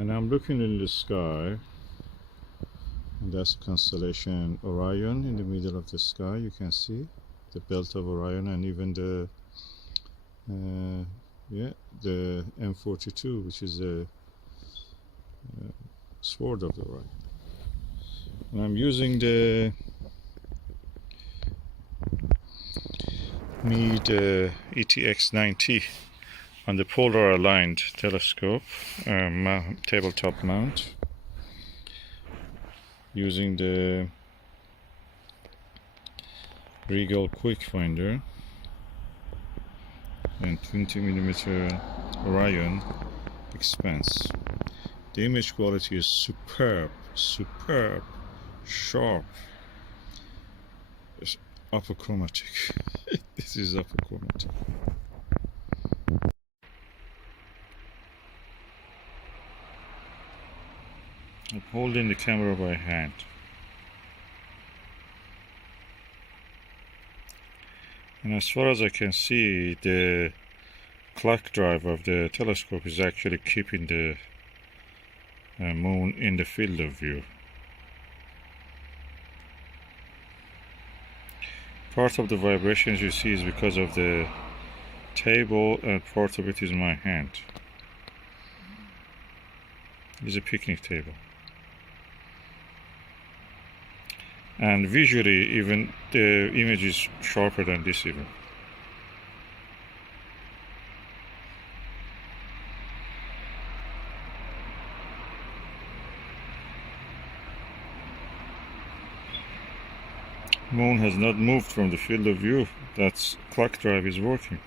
And I'm looking in the sky, and that's the constellation Orion in the middle of the sky. You can see the belt of Orion, and even the the M42, which is a sword of the Orion. And I'm using the Meade ETX 90 on the polar aligned telescope tabletop mount, using the Rigel QuikFinder and 20mm Orion Expanse. The image quality is superb, sharp. It's achromatic. This is achromatic. I'm holding the camera by hand. And as far as I can see, the clock drive of the telescope is actually keeping the moon in the field of view. Part of the vibrations you see is because of the table, and part of it is my hand. It's a picnic table. And visually, even the image is sharper than this even. Moon has not moved from the field of view. That's clock drive is working.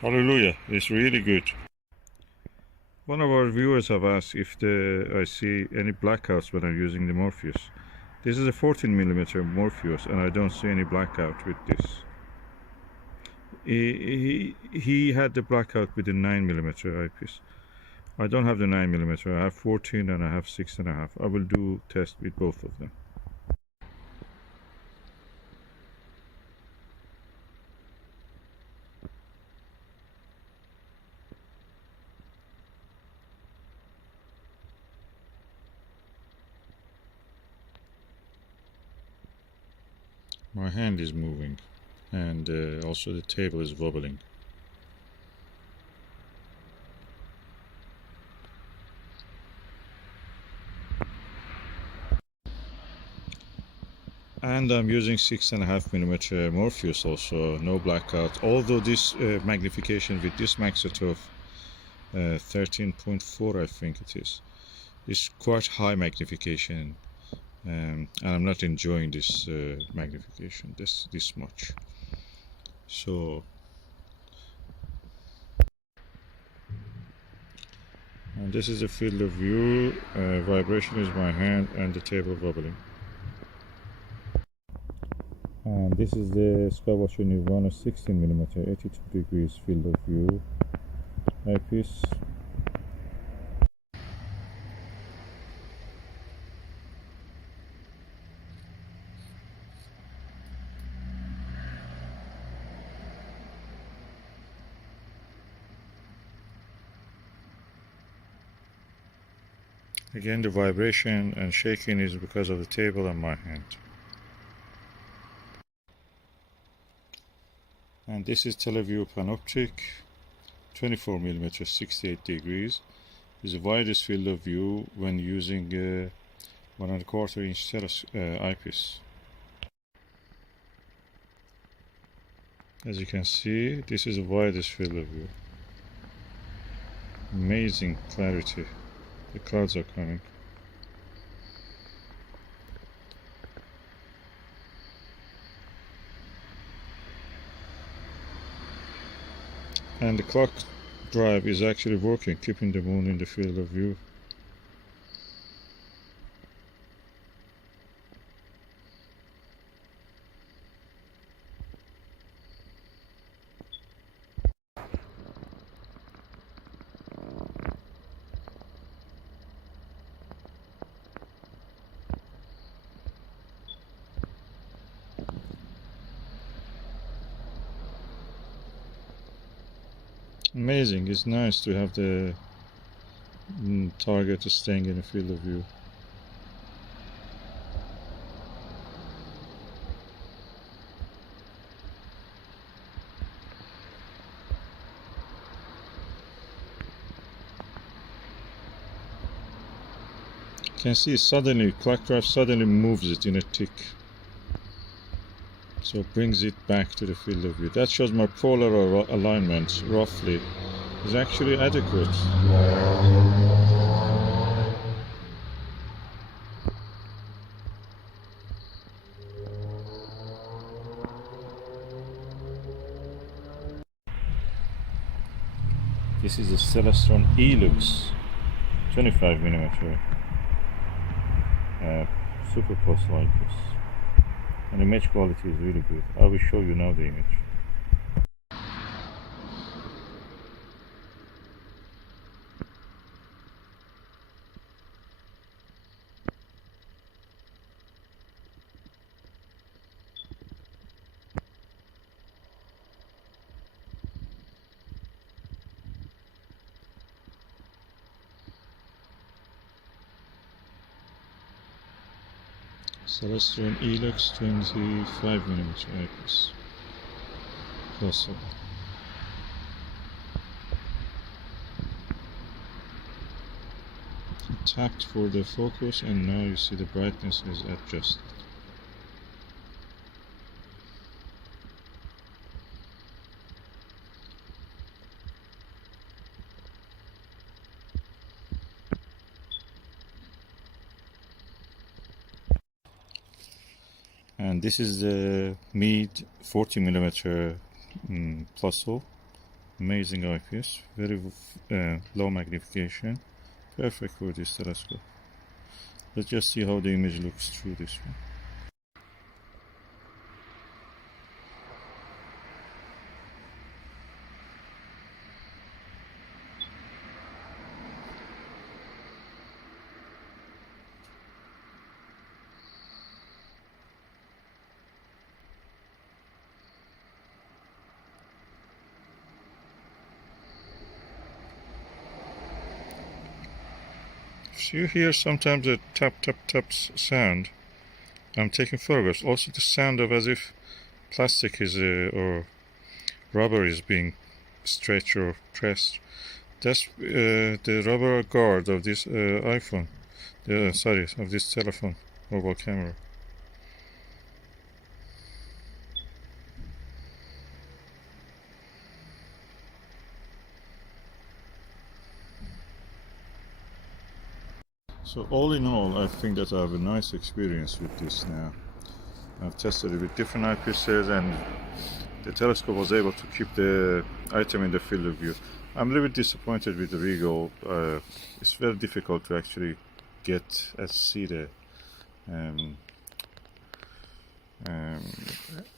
Hallelujah, it's really good. One of our viewers have asked if I see any blackouts when I'm using the Morpheus. This is a 14mm Morpheus, and I don't see any blackout with this. He had the blackout with the 9mm eyepiece. I don't have the 9mm, I have 14 and I have 6.5. I will do test with both of them. My hand is moving, and also the table is wobbling. And I'm using 6.5mm Morpheus also, no blackout. Although this magnification with this Maksutov 13.4, I think it is quite high magnification. And I'm not enjoying this magnification this much. So, and this is the field of view. Vibration is my hand and the table wobbling. And this is the Skywatcher Nirvana 16mm 82 degrees field of view eyepiece. Again, the vibration and shaking is because of the table and my hand. And this is Televue Panoptic 24mm 68 degrees. Is the widest field of view when using 1.25 inch eyepiece. As you can see, this is the widest field of view. Amazing clarity. The clouds are coming. And the clock drive is actually working, keeping the moon in the field of view. Amazing, it's nice to have the target staying in the field of view. You can see suddenly, clock drive suddenly moves it in a tick. So it brings it back to the field of view. That shows my polar alignment, roughly, is actually adequate. This is a Celestron E Lux 25mm Super Plössl eyepiece. And the image quality is really good. I will show you now the image. Celestron E Lux 25mm eyepiece. Plössl. Tapped for the focus, and now you see the brightness is adjusted. And this is the Meade 40mm Plössl. Amazing eyepiece, very low magnification, perfect for this telescope. Let's just see how the image looks through this one. So you hear sometimes a tap tap tap sound. I'm taking photographs. Also the sound of as if plastic is or rubber is being stretched or pressed. That's the rubber guard of this iPhone. Of this telephone mobile camera. So all in all, I think that I have a nice experience with this now. I've tested it with different eyepieces, and the telescope was able to keep the item in the field of view. I'm a little bit disappointed with the Rigel. It's very difficult to actually see the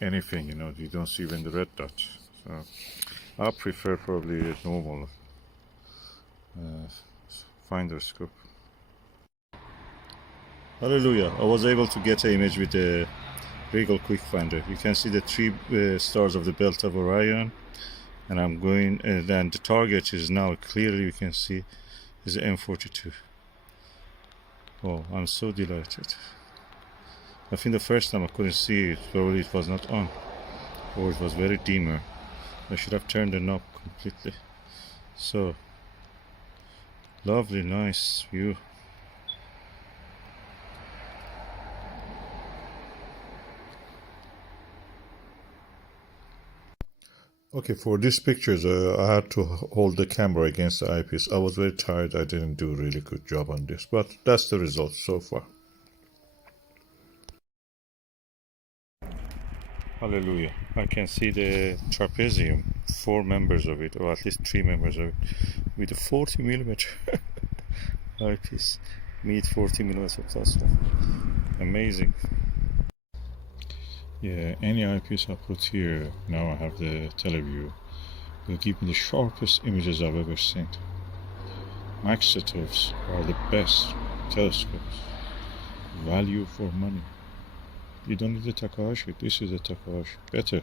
anything, you know, you don't see even the red dot. So I prefer probably a normal finder scope. Hallelujah, I was able to get an image with the Rigel QuikFinder. You can see the 3 stars of the belt of Orion, and I'm going, and then the target is now clearly, you can see, is the M42. Oh, I'm so delighted. I think the first time I couldn't see it, probably it was not on, or it was very dimmer. I should have turned the knob completely. So, lovely, nice view. Okay, for these pictures, I had to hold the camera against the eyepiece. I was very tired. I didn't do a really good job on this, but that's the result so far. Hallelujah. I can see the trapezium 4 members of it, or at least 3 members of it, with a 40mm eyepiece. Meade 40mm Plössl. Amazing. Yeah, any eyepiece I put here, now I have the Televue, will give me the sharpest images I've ever seen. Maksutovs are the best telescopes. Value for money. You don't need a Takahashi, this is a Takahashi. Better.